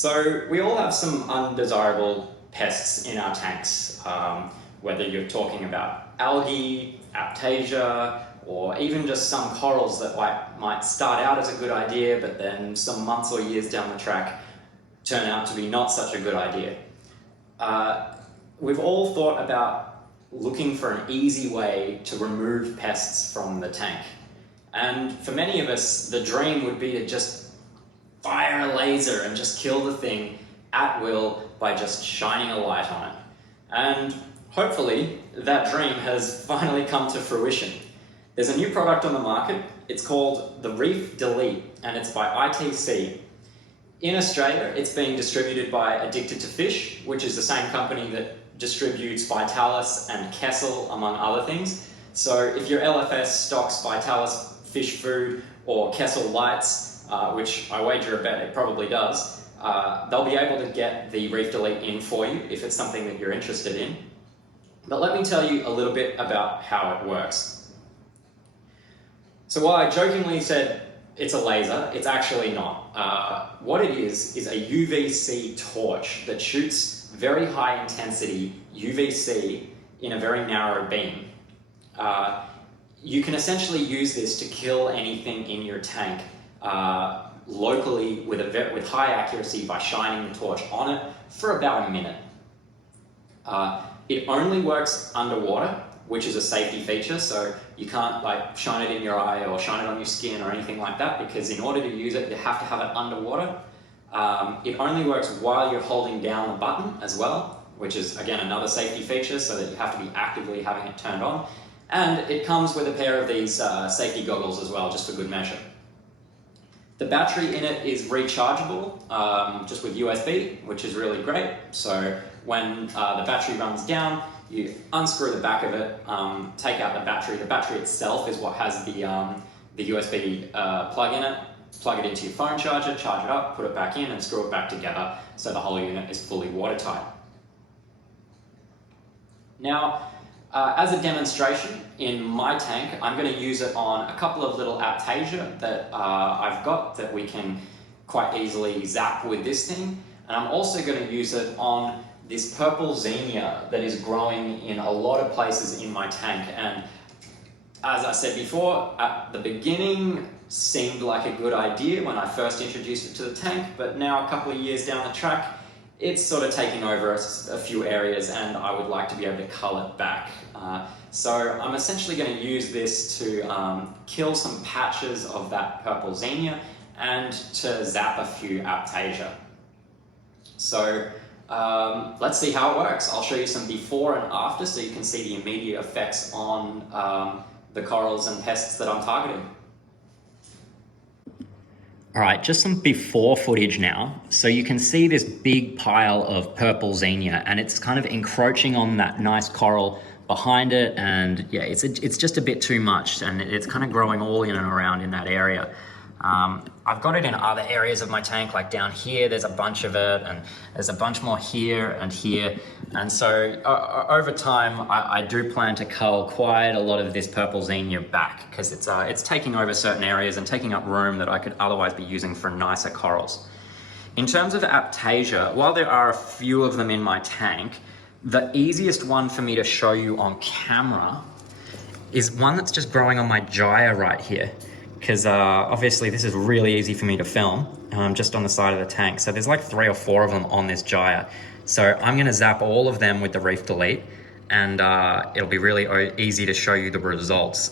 So we all have some undesirable pests in our tanks, whether you're talking about algae, Aiptasia, or even just some corals that might start out as a good idea, but then some months or years down the track turn out to be not such a good idea. We've all thought about looking for an easy way to remove pests from the tank. And for many of us, the dream would be to just fire a laser and just kill the thing at will by just shining a light on it. And hopefully that dream has finally come to fruition. There's a new product on the market. It's called the Reef Delete, and it's by ITC. In Australia, it's being distributed by Addicted to Fish, which is the same company that distributes Vitalis and Kessel, among other things. So if your LFS stocks Vitalis fish food or Kessel lights, which I wager a bet it probably does, they'll be able to get the Reef Delete in for you if it's something that you're interested in. But let me tell you a little bit about how it works. So while I jokingly said it's a laser, it's actually not. What it is a UVC torch that shoots very high intensity UVC in a very narrow beam. You can essentially use this to kill anything in your tank locally with high accuracy by shining the torch on it for about a minute. It only works underwater, which is a safety feature, so you can't shine it in your eye or shine it on your skin or anything like that, because in order to use it, you have to have it underwater. It only works while you're holding down the button as well, which is again another safety feature, so that you have to be actively having it turned on. And it comes with a pair of these safety goggles as well, just for good measure. The battery in it is rechargeable, just with USB, which is really great. So when the battery runs down, you unscrew the back of it, take out the battery. The battery itself is what has the USB plug in it. Plug it into your phone charger, charge it up, put it back in, and screw it back together so the whole unit is fully watertight. Now, as a demonstration, in my tank, I'm going to use it on a couple of little Aiptasia that I've got that we can quite easily zap with this thing. And I'm also going to use it on this purple Xenia that is growing in a lot of places in my tank. And as I said before, at the beginning seemed like a good idea when I first introduced it to the tank, but now a couple of years down the track, it's sort of taking over a few areas, and I would like to be able to cull it back. So I'm essentially going to use this to kill some patches of that purple Xenia and to zap a few Aiptasia. So let's see how it works. I'll show you some before and after so you can see the immediate effects on the corals and pests that I'm targeting. All right, just some before footage now. So you can see this big pile of purple Xenia, and it's kind of encroaching on that nice coral behind it, and yeah, it's just a bit too much, and it's kind of growing all in and around in that area. I've got it in other areas of my tank, like down here, there's a bunch of it, and there's a bunch more here and here. And so over time, I do plan to cull quite a lot of this purple Xenia back, because it's taking over certain areas and taking up room that I could otherwise be using for nicer corals. In terms of Aiptasia, while there are a few of them in my tank, the easiest one for me to show you on camera is one that's just growing on my gyre right here. Because obviously this is really easy for me to film, just on the side of the tank. So there's like 3 or 4 of them on this gyre. So I'm gonna zap all of them with the Reef Delete, and it'll be really easy to show you the results.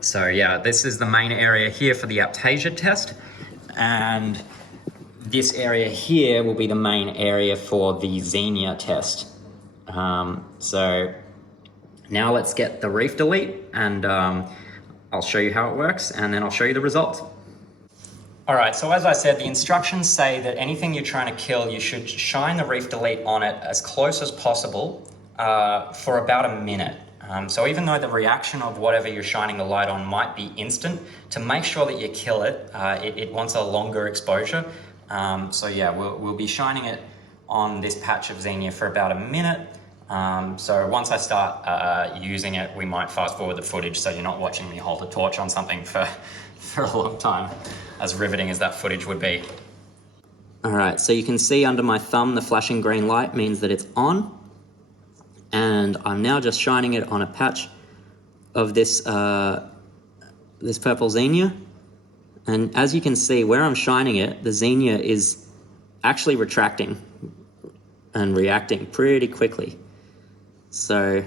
So yeah, this is the main area here for the Aiptasia test, and this area here will be the main area for the Xenia test. So now let's get the Reef Delete, and I'll show you how it works, and then I'll show you the results. All right, so as I said, the instructions say that anything you're trying to kill, you should shine the Reef Delete on it as close as possible for about a minute. So even though the reaction of whatever you're shining the light on might be instant, to make sure that you kill it, it wants a longer exposure. So yeah, we'll be shining it on this patch of Xenia for about a minute. So once I start using it, we might fast forward the footage so you're not watching me hold a torch on something for a long time, as riveting as that footage would be. All right, so you can see under my thumb the flashing green light means that it's on, and I'm now just shining it on a patch of this this purple xenia, and as you can see where I'm shining it, the xenia is actually retracting and reacting pretty quickly. So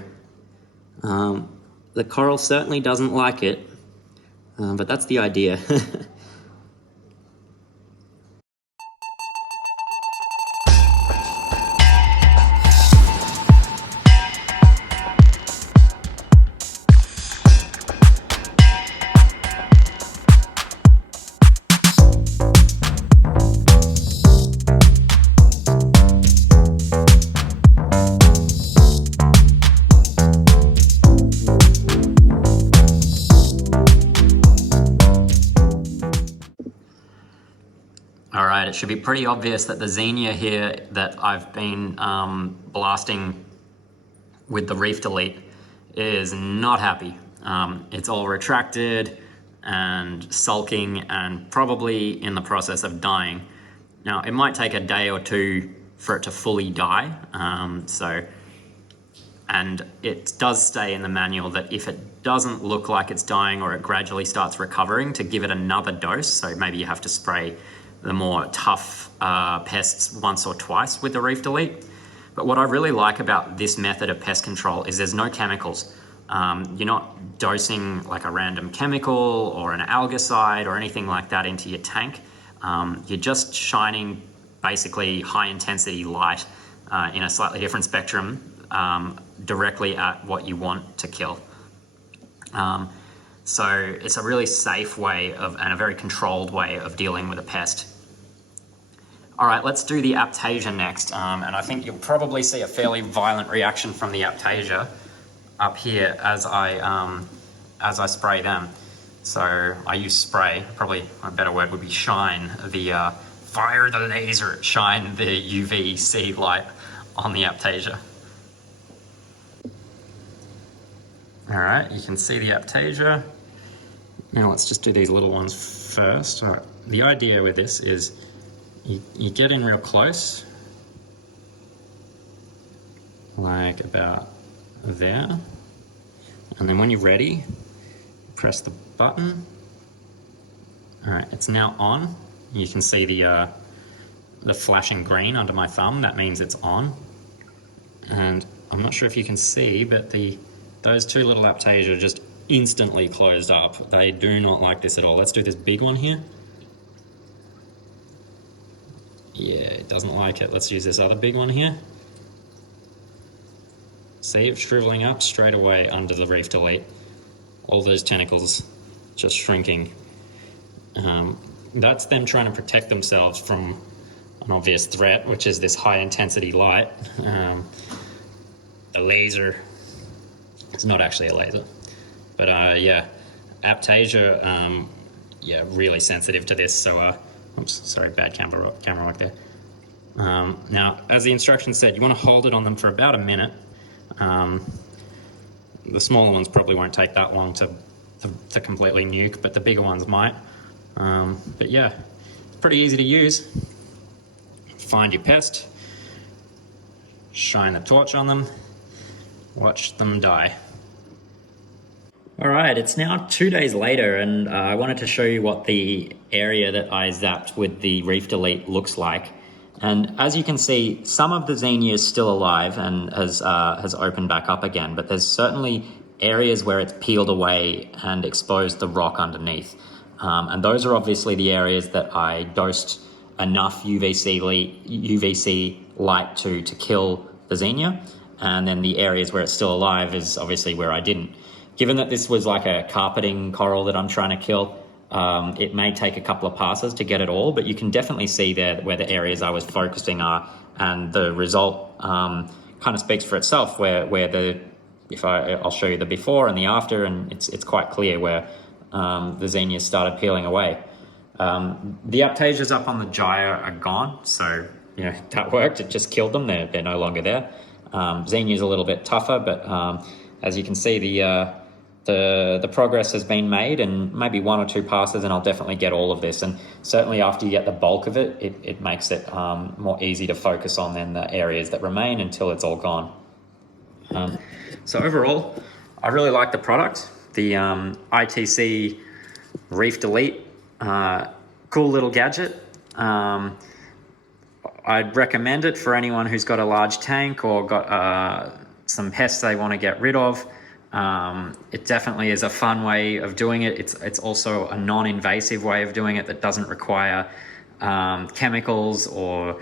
the coral certainly doesn't like it, but that's the idea. All right, it should be pretty obvious that the xenia here that I've been blasting with the Reef Delete is not happy. It's all retracted and sulking and probably in the process of dying. Now, it might take a day or two for it to fully die. And it does stay in the manual that if it doesn't look like it's dying or it gradually starts recovering, to give it another dose. So maybe you have to spray the more tough pests once or twice with the Reef Delete. But what I really like about this method of pest control is there's no chemicals. You're not dosing like a random chemical or an algicide or anything like that into your tank. You're just shining basically high intensity light in a slightly different spectrum directly at what you want to kill. So it's a really safe way of, and a very controlled way of dealing with a pest. All right, let's do the Aptasia next. And I think you'll probably see a fairly violent reaction from the Aptasia up here as I spray them. So I use spray, probably a better word would be shine, fire the laser, shine the UVC light on the Aptasia. All right, you can see the Aptasia. Now let's just do these little ones first. All right. The idea with this is you get in real close, like about there, and then when you're ready, press the button. All right, it's now on. You can see the flashing green under my thumb. That means it's on. And I'm not sure if you can see, but those two little Aptasia just instantly closed up. They do not like this at all. Let's do this big one here. Yeah, it doesn't like it. Let's use this other big one here. See it shriveling up straight away under the Reef Delete. All those tentacles just shrinking. That's them trying to protect themselves from an obvious threat, which is this high intensity light. The laser. It's not actually a laser. But yeah, Aptasia, yeah, really sensitive to this. So, oops, sorry, bad camera work there. Now, as the instructions said, you want to hold it on them for about a minute. The smaller ones probably won't take that long to completely nuke, but the bigger ones might. But yeah, it's pretty easy to use. Find your pest, shine a torch on them, watch them die. All right, it's now 2 days later, and I wanted to show you what the area that I zapped with the Reef Delete looks like. And as you can see, some of the xenia is still alive and has opened back up again, but there's certainly areas where it's peeled away and exposed the rock underneath. And those are obviously the areas that I dosed enough UVC light to kill the xenia. And then the areas where it's still alive is obviously where I didn't. Given that this was like a carpeting coral that I'm trying to kill, it may take a couple of passes to get it all, but you can definitely see there where the areas I was focusing are, and the result kind of speaks for itself. I'll show you the before and the after, and it's quite clear where the xenia started peeling away. The Aptasias up on the gyre are gone, so you know that worked. It just killed them. They're no longer there. Xenia's a little bit tougher, but as you can see, the progress has been made, and maybe 1 or 2 passes and I'll definitely get all of this. And certainly after you get the bulk of it, it makes it more easy to focus on then the areas that remain until it's all gone. So overall, I really like the product. The ITC Reef Delete, cool little gadget. I'd recommend it for anyone who's got a large tank or got some pests they want to get rid of. It definitely is a fun way of doing it. It's also a non-invasive way of doing it that doesn't require chemicals or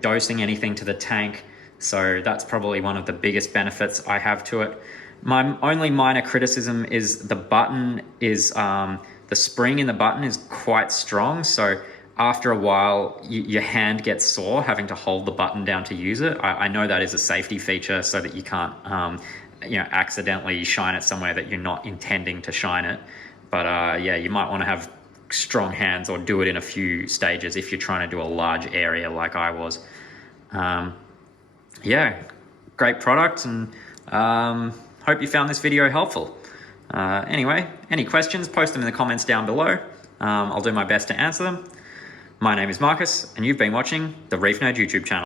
dosing anything to the tank. So that's probably one of the biggest benefits I have to it. My only minor criticism is the button is the spring in the button is quite strong. So after a while, your hand gets sore having to hold the button down to use it. I know that is a safety feature so that you can't accidentally shine it somewhere that you're not intending to shine it. But yeah, you might want to have strong hands or do it in a few stages if you're trying to do a large area like I was. Yeah, great product, and hope you found this video helpful. Anyway, any questions, post them in the comments down below. I'll do my best to answer them. My name is Marcus, and you've been watching the Reef Nerd YouTube channel.